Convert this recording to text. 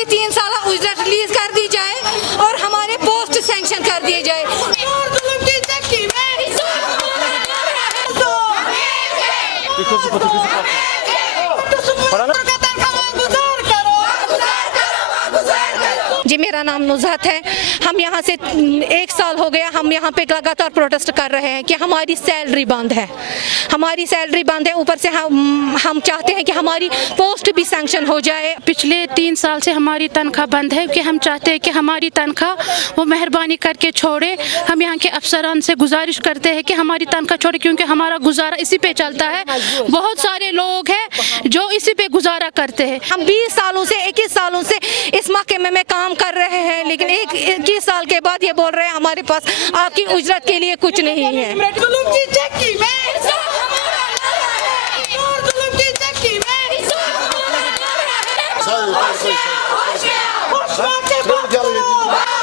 हमारी 3 साल उजरत रिलीज कर दी जाए और हमारे पोस्ट सैंक्शन कर दिए जाए। जी, मेरा नाम नुज़हत है। हम यहाँ से 1 साल हो गया, हम यहाँ पे लगातार प्रोटेस्ट कर रहे हैं कि हमारी सैलरी बंद है, हमारी सैलरी बंद है। ऊपर से हम चाहते हैं कि हमारी पोस्ट भी सैंक्शन हो जाए। पिछले 3 साल से हमारी तनख्वाह बंद है कि हम चाहते हैं कि हमारी तनख्वाह वो मेहरबानी करके छोड़े। हम यहाँ के अफसरान से गुजारिश करते हैं कि हमारी तनख्वाह छोड़े, क्योंकि हमारा गुजारा इसी पे चलता है। बहुत सारे लोग हैं जो इसी पे गुजारा करते हैं। हम 20 सालों से 21 सालों से इस महकमे में काम कर रहे हैं, लेकिन 21 साल के बाद ये बोल रहे हैं हमारे पास आपकी उजरत के लिए कुछ नहीं है। Sağ olun.